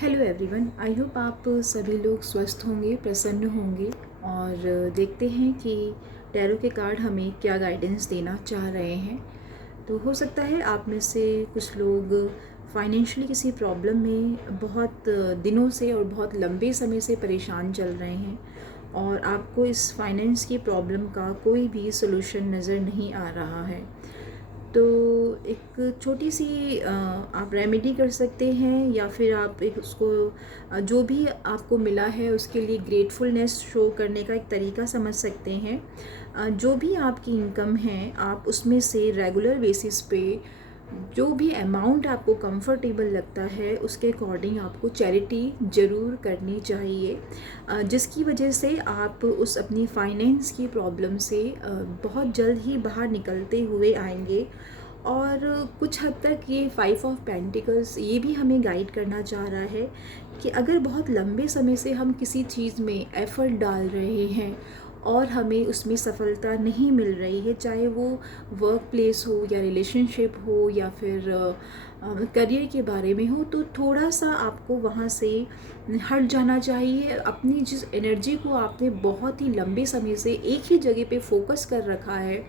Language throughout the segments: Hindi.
हेलो एवरीवन, आई होप आप सभी लोग स्वस्थ होंगे, प्रसन्न होंगे। और देखते हैं कि टैरो के कार्ड हमें क्या गाइडेंस देना चाह रहे हैं। तो हो सकता है आप में से कुछ लोग फाइनेंशियली किसी प्रॉब्लम में बहुत दिनों से और बहुत लंबे समय से परेशान चल रहे हैं और आपको इस फाइनेंस की प्रॉब्लम का कोई भी सलूशन नज़र नहीं आ रहा है। तो एक छोटी सी आप रेमेडी कर सकते हैं या फिर आप एक उसको जो भी आपको मिला है उसके लिए ग्रेटफुलनेस शो करने का एक तरीका समझ सकते हैं। जो भी आपकी इनकम है आप उसमें से रेगुलर बेसिस पे जो भी अमाउंट आपको कंफर्टेबल लगता है उसके अकॉर्डिंग आपको चैरिटी ज़रूर करनी चाहिए, जिसकी वजह से आप उस अपनी फाइनेंस की प्रॉब्लम से बहुत जल्द ही बाहर निकलते हुए आएंगे। और कुछ हद तक ये 5 ऑफ पेंटिकल्स ये भी हमें गाइड करना चाह रहा है कि अगर बहुत लंबे समय से हम किसी चीज़ में एफ़र्ट डाल रहे हैं और हमें उसमें सफलता नहीं मिल रही है, चाहे वो वर्क प्लेस हो या रिलेशनशिप हो या फिर करियर के बारे में हो, तो थोड़ा सा आपको वहाँ से हट जाना चाहिए। अपनी जिस एनर्जी को आपने बहुत ही लंबे समय से एक ही जगह पे फोकस कर रखा है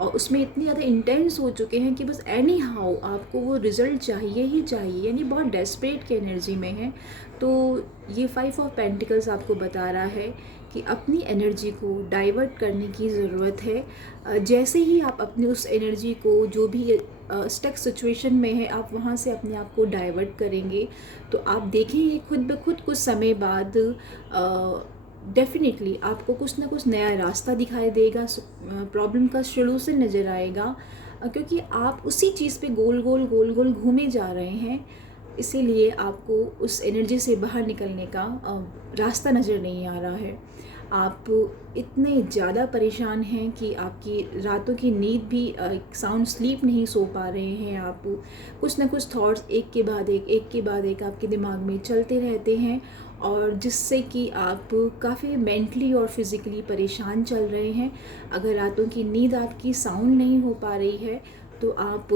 और उसमें इतनी ज़्यादा इंटेंस हो चुके हैं कि बस एनी हाउ आपको वो रिज़ल्ट चाहिए ही चाहिए, यानी बहुत डेस्परेट की एनर्जी में है। तो ये 5 ऑफ पेंटिकल्स आपको बता रहा है कि अपनी एनर्जी को डाइवर्ट करने की ज़रूरत है। जैसे ही आप अपनी उस एनर्जी को जो भी स्टक सिचुएशन में है आप वहाँ से अपने आप को डाइवर्ट करेंगे तो आप देखेंगे खुद ब खुद कुछ समय बाद डेफिनेटली आपको कुछ ना कुछ नया रास्ता दिखाई देगा, प्रॉब्लम का सॉल्यूशन नज़र आएगा। क्योंकि आप उसी चीज़ पे गोल गोल घूमे जा रहे हैं, इसीलिए आपको उस एनर्जी से बाहर निकलने का रास्ता नज़र नहीं आ रहा है। आप इतने ज़्यादा परेशान हैं कि आपकी रातों की नींद भी साउंड स्लीप नहीं सो पा रहे हैं। आप कुछ ना कुछ थॉट्स एक के बाद एक आपके दिमाग में चलते रहते हैं और जिससे कि आप काफ़ी मेंटली और फिज़िकली परेशान चल रहे हैं। अगर रातों की नींद आपकी साउंड नहीं हो पा रही है तो आप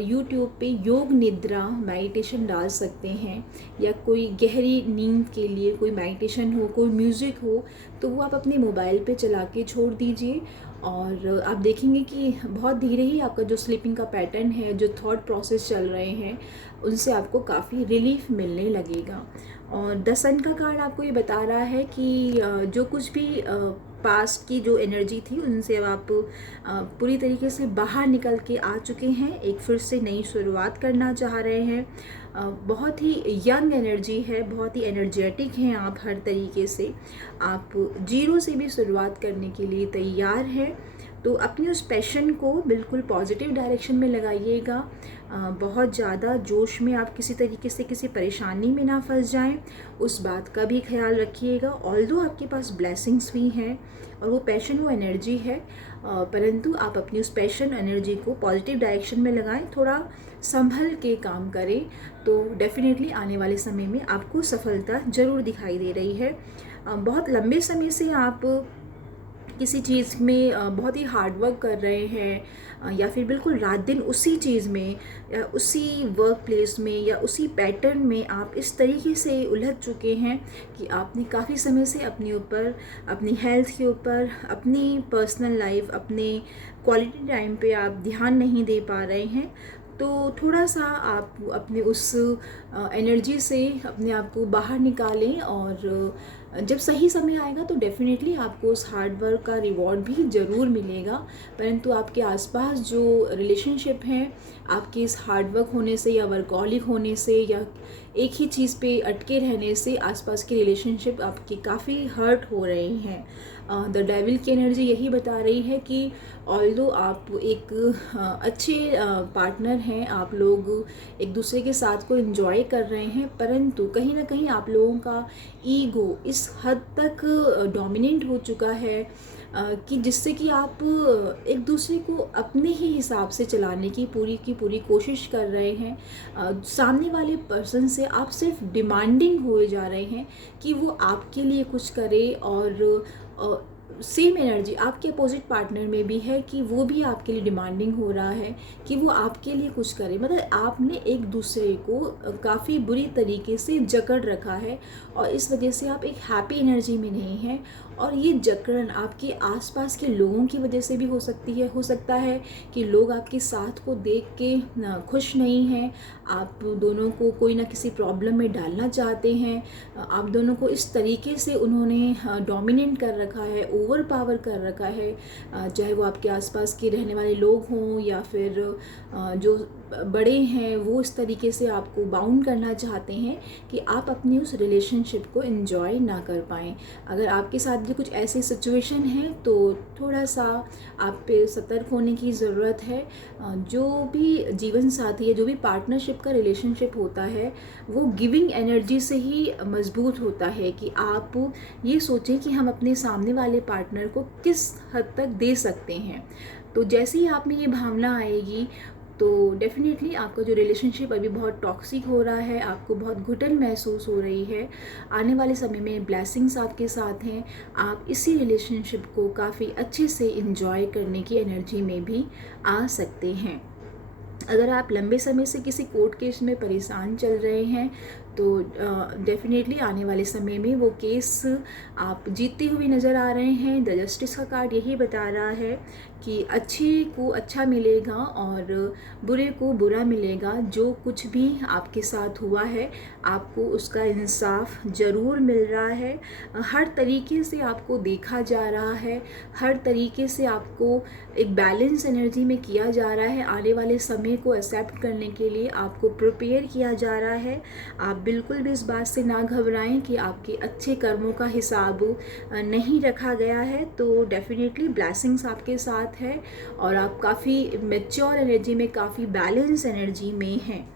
यूट्यूब पे योग निद्रा मेडिटेशन डाल सकते हैं, या कोई गहरी नींद के लिए कोई मेडिटेशन हो, कोई म्यूज़िक हो, तो वो आप अपने मोबाइल पे चला के छोड़ दीजिए और आप देखेंगे कि बहुत धीरे ही आपका जो स्लीपिंग का पैटर्न है, जो थॉट प्रोसेस चल रहे हैं, उनसे आपको काफ़ी रिलीफ मिलने लगेगा। और द सन का कार्ड आपको ये बता रहा है कि जो कुछ भी पास्ट की जो एनर्जी थी उनसे अब आप पूरी तरीके से बाहर निकल के आ चुके हैं, एक फिर से नई शुरुआत करना चाह रहे हैं। बहुत ही यंग एनर्जी है, बहुत ही एनर्जेटिक हैं आप हर तरीके से, आप जीरो से भी शुरुआत करने के लिए तैयार हैं। तो अपनी उस पैशन को बिल्कुल पॉजिटिव डायरेक्शन में लगाइएगा। बहुत ज़्यादा जोश में आप किसी तरीके से किसी परेशानी में ना फंस जाएं, उस बात का भी ख्याल रखिएगा। ऑल्दो आपके पास ब्लेसिंग्स भी हैं और वो पैशन, वो एनर्जी है, परंतु आप अपनी उस पैशन एनर्जी को पॉजिटिव डायरेक्शन में लगाएं, थोड़ा संभल के काम करें, तो डेफिनेटली आने वाले समय में आपको सफलता ज़रूर दिखाई दे रही है। बहुत लंबे समय से आप किसी चीज़ में बहुत ही हार्ड वर्क कर रहे हैं या फिर बिल्कुल रात दिन उसी चीज़ में या उसी वर्क प्लेस में या उसी पैटर्न में आप इस तरीके से उलझ चुके हैं कि आपने काफ़ी समय से अपने ऊपर, अपनी हेल्थ के ऊपर, अपनी पर्सनल लाइफ, अपने क्वालिटी टाइम पे आप ध्यान नहीं दे पा रहे हैं। तो थोड़ा सा आप अपने उस एनर्जी से अपने आप को बाहर निकालें और जब सही समय आएगा तो डेफिनेटली आपको उस हार्ड वर्क का रिवॉर्ड भी ज़रूर मिलेगा। परंतु आपके आसपास जो रिलेशनशिप हैं, आपके इस हार्ड वर्क होने से या वर्कहॉलिक होने से या एक ही चीज़ पे अटके रहने से आसपास के रिलेशनशिप आपके काफ़ी हर्ट हो रहे हैं। द डेविल की एनर्जी यही बता रही है कि ऑल्दो आप एक अच्छे पार्टनर हैं, आप लोग एक दूसरे के साथ को एंजॉय कर रहे हैं, परंतु कहीं ना कहीं आप लोगों का ईगो इस हद तक डोमिनेंट हो चुका है कि जिससे कि आप एक दूसरे को अपने ही हिसाब से चलाने की पूरी कोशिश कर रहे हैं। सामने वाले पर्सन से आप सिर्फ डिमांडिंग हुए जा रहे हैं कि वो आपके लिए कुछ करे और सेम एनर्जी आपके अपोजिट पार्टनर में भी है कि वो भी आपके लिए डिमांडिंग हो रहा है कि वो आपके लिए कुछ करे। मतलब आपने एक दूसरे को काफ़ी बुरी तरीके से जकड़ रखा है और इस वजह से आप एक हैप्पी एनर्जी में नहीं हैं। और ये जकड़न आपके आसपास के लोगों की वजह से भी हो सकती है। हो सकता है कि लोग आपके साथ को देख के खुश नहीं हैं, आप दोनों को कोई ना किसी प्रॉब्लम में डालना चाहते हैं। आप दोनों को इस तरीके से उन्होंने डोमिनेट कर रखा है, ओवर पावर कर रखा है, चाहे वो आपके आसपास के रहने वाले लोग हों या फिर जो बड़े हैं, वो इस तरीके से आपको बाउंड करना चाहते हैं कि आप अपनी उस रिलेशनशिप को एंजॉय ना कर पाएँ। अगर आपके साथ भी कुछ ऐसी सिचुएशन है तो थोड़ा सा आप पे सतर्क होने की ज़रूरत है। जो भी जीवन साथी है, जो भी पार्टनरशिप का रिलेशनशिप होता है, वो गिविंग एनर्जी से ही मजबूत होता है कि आप ये सोचें कि हम अपने सामने वाले पार्टनर को किस हद तक दे सकते हैं। तो जैसे ही आप में ये भावना आएगी तो डेफ़िनेटली आपका जो रिलेशनशिप अभी बहुत टॉक्सिक हो रहा है, आपको बहुत घुटन महसूस हो रही है, आने वाले समय में ब्लेसिंग्स आपके साथ हैं। आप इसी रिलेशनशिप को काफ़ी अच्छे से एंजॉय करने की एनर्जी में भी आ सकते हैं। अगर आप लंबे समय से किसी कोर्ट केस में परेशान चल रहे हैं तो डेफ़िनेटली आने वाले समय में वो केस आप जीतते हुए नज़र आ रहे हैं। द जस्टिस का कार्ड यही बता रहा है कि अच्छे को अच्छा मिलेगा और बुरे को बुरा मिलेगा। जो कुछ भी आपके साथ हुआ है आपको उसका इंसाफ ज़रूर मिल रहा है। हर तरीके से आपको देखा जा रहा है, हर तरीके से आपको एक बैलेंस एनर्जी में किया जा रहा है। आने वाले समय को एक्सेप्ट करने के लिए आपको प्रिपेयर किया जा रहा है। आप बिल्कुल भी इस बात से ना घबराएं कि आपके अच्छे कर्मों का हिसाब नहीं रखा गया है। तो डेफिनेटली ब्लेसिंग्स आपके साथ है और आप काफ़ी मैच्योर एनर्जी में, काफ़ी बैलेंस एनर्जी में हैं।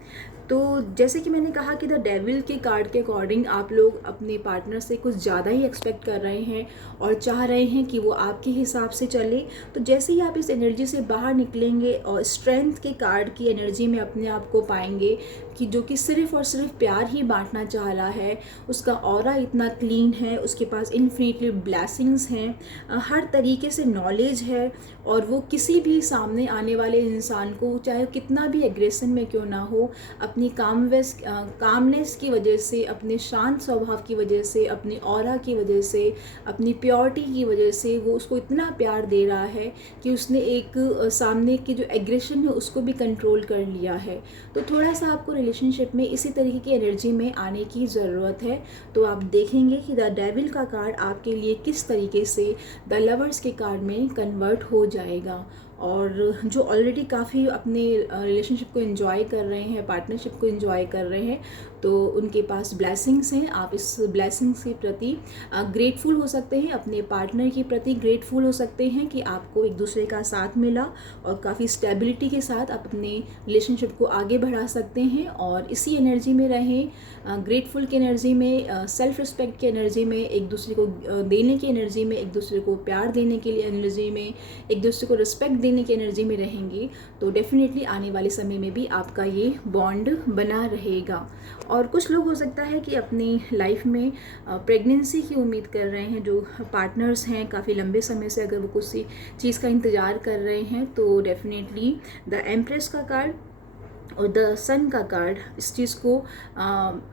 तो जैसे कि मैंने कहा कि द डेविल के कार्ड के अकॉर्डिंग आप लोग अपने पार्टनर से कुछ ज़्यादा ही एक्सपेक्ट कर रहे हैं और चाह रहे हैं कि वो आपके हिसाब से चले। तो जैसे ही आप इस एनर्जी से बाहर निकलेंगे और स्ट्रेंथ के कार्ड की एनर्जी में अपने आप को पाएंगे कि जो कि सिर्फ़ और सिर्फ प्यार ही बांटना चाह रहा है, उसका ऑरा इतना क्लीन है, उसके पास इन्फिनिटली ब्लेसिंग्स हैं, हर तरीके से नॉलेज है और वो किसी भी सामने आने वाले इंसान को, चाहे कितना भी एग्रेशन में क्यों ना हो, अपनी कामनेस की वजह से, अपने शांत स्वभाव की वजह से, अपनी ऑरा की वजह से, अपनी प्योरिटी की वजह से वो उसको इतना प्यार दे रहा है कि उसने एक सामने की जो एग्रेशन है उसको भी कंट्रोल कर लिया है। तो थोड़ा सा आपको रिलेशनशिप में इसी तरीके की एनर्जी में आने की ज़रूरत है। तो आप देखेंगे कि द डेविल का कार्ड आपके लिए किस तरीके से द लवर्स के कार्ड में कन्वर्ट हो जाएगा। और जो ऑलरेडी काफ़ी अपने रिलेशनशिप को एंजॉय कर रहे हैं, पार्टनरशिप को एंजॉय कर रहे हैं, तो उनके पास ब्लेसिंग्स हैं। आप इस ब्लेसिंग्स के प्रति ग्रेटफुल हो सकते हैं, अपने पार्टनर के प्रति ग्रेटफुल हो सकते हैं कि आपको एक दूसरे का साथ मिला और काफ़ी स्टेबिलिटी के साथ आप अपने रिलेशनशिप को आगे बढ़ा सकते हैं। और इसी एनर्जी में रहें, ग्रेटफुल की एनर्जी में, सेल्फ रिस्पेक्ट की एनर्जी में, एक दूसरे को देने की एनर्जी में, एक दूसरे को प्यार देने के लिए एनर्जी में, एक दूसरे को रिस्पेक्ट देने की एनर्जी में रहेंगी तो डेफिनेटली आने वाले समय में भी आपका ये बॉन्ड बना रहेगा। और कुछ लोग हो सकता है कि अपनी लाइफ में प्रेगनेंसी की उम्मीद कर रहे हैं, जो पार्टनर्स हैं काफ़ी लंबे समय से अगर वो किसी चीज़ का इंतज़ार कर रहे हैं तो डेफिनेटली द एम्प्रेस का कार्ड और द सन का कार्ड इस चीज़ को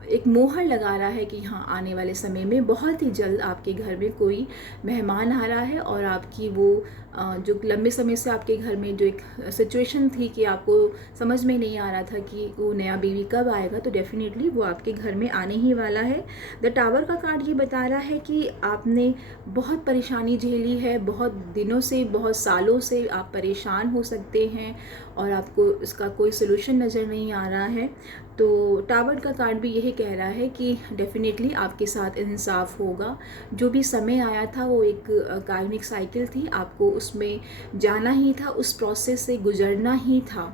एक मोहर लगा रहा है कि हाँ, आने वाले समय में बहुत ही जल्द आपके घर में कोई मेहमान आ रहा है और आपकी वो जो लंबे समय से आपके घर में जो एक सिचुएशन थी कि आपको समझ में नहीं आ रहा था कि वो नया बेबी कब आएगा, तो डेफिनेटली वो आपके घर में आने ही वाला है। द टावर का कार्ड ये बता रहा है कि आपने बहुत परेशानी झेली है, बहुत दिनों से, बहुत सालों से आप परेशान हो सकते हैं और आपको इसका कोई सोल्यूशन नज़र नहीं आ रहा है। तो टावर का कार्ड भी यही कह रहा है कि डेफिनेटली आपके साथ इंसाफ होगा। जो भी समय आया था वो एक कार्मिक साइकिल थी, आपको उसमें जाना ही था, उस प्रोसेस से गुजरना ही था।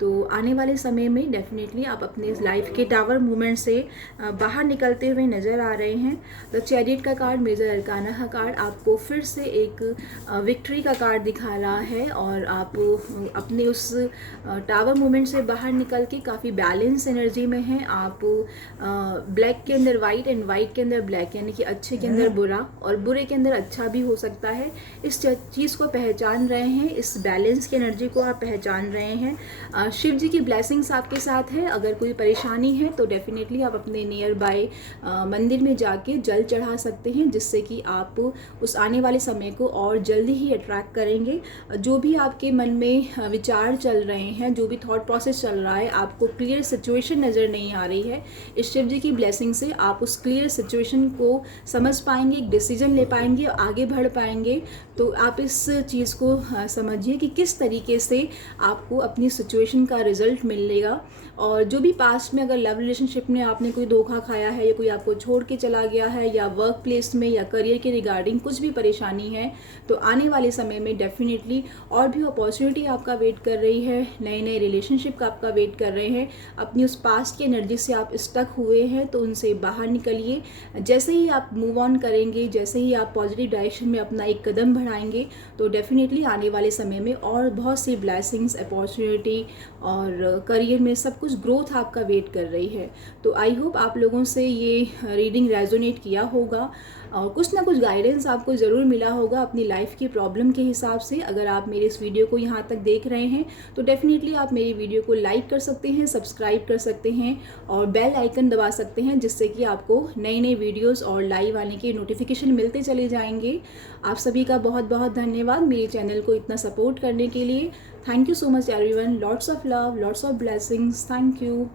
तो आने वाले समय में डेफिनेटली आप अपने लाइफ के टावर मूवमेंट से बाहर निकलते हुए नज़र आ रहे हैं। द चैरियट का कार्ड, मेजर अरकाना का कार्ड, आपको फिर से एक विक्ट्री का कार्ड दिखा रहा है और आप अपने उस टावर मूवमेंट से बाहर निकल के काफ़ी बैलेंस एनर्जी में हैं। आप ब्लैक के अंदर वाइट एंड वाइट के अंदर ब्लैक, यानी कि अच्छे के अंदर बुरा और बुरे के अंदर अच्छा भी हो सकता है, इस चीज़ को पहचान रहे हैं। इस बैलेंस की एनर्जी को आप पहचान रहे हैं। शिव जी की ब्लेसिंग्स आपके साथ है। अगर कोई परेशानी है तो डेफिनेटली आप अपने नियर बाय मंदिर में जाके जल चढ़ा सकते हैं, जिससे कि आप उस आने वाले समय को और जल्दी ही अट्रैक्ट करेंगे। जो भी आपके मन में विचार चल रहे हैं, जो भी थॉट प्रोसेस चल रहा है, आपको क्लियर सिचुएशन नज़र नहीं आ रही है, इस शिव जी की ब्लेसिंग से आप उस क्लियर सिचुएशन को समझ पाएंगे, एक डिसीजन ले पाएंगे, आगे बढ़ पाएंगे। तो आप इस चीज़ को समझिए कि किस तरीके से आपको अपनी सिचुएशन का रिजल्ट मिलेगा। और जो भी पास्ट में अगर लव रिलेशनशिप में आपने कोई धोखा खाया है या कोई आपको छोड़ के चला गया है, या वर्क प्लेस में या करियर के रिगार्डिंग कुछ भी परेशानी है, तो आने वाले समय में डेफिनेटली और भी अपॉर्चुनिटी आपका वेट कर रही है, नए नए रिलेशनशिप का आपका वेट कर रहे हैं। अपनी उस पास्ट की एनर्जी से आप स्टक हुए हैं तो उनसे बाहर निकलिए। जैसे ही आप मूव ऑन करेंगे, जैसे ही आप पॉजिटिव डायरेक्शन में अपना एक कदम बढ़ाएंगे, तो डेफिनेटली आने वाले समय में और बहुत सी ब्लेसिंग्स, अपॉर्चुनिटी और करियर में सब कुछ ग्रोथ आपका वेट कर रही है। तो आई होप आप लोगों से ये रीडिंग रेजोनेट किया होगा और कुछ ना कुछ गाइडेंस आपको ज़रूर मिला होगा अपनी लाइफ की प्रॉब्लम के हिसाब से। अगर आप मेरे इस वीडियो को यहाँ तक देख रहे हैं तो डेफिनेटली आप मेरी वीडियो को लाइक कर सकते हैं, सब्सक्राइब कर सकते हैं और बेल आइकन दबा सकते हैं, जिससे कि आपको नई नई वीडियोस और लाइव आने के नोटिफिकेशन मिलते चले जाएंगे। आप सभी का बहुत बहुत धन्यवाद मेरे चैनल को इतना सपोर्ट करने के लिए। Thank you so much everyone. Lots of love, lots of blessings. Thank you.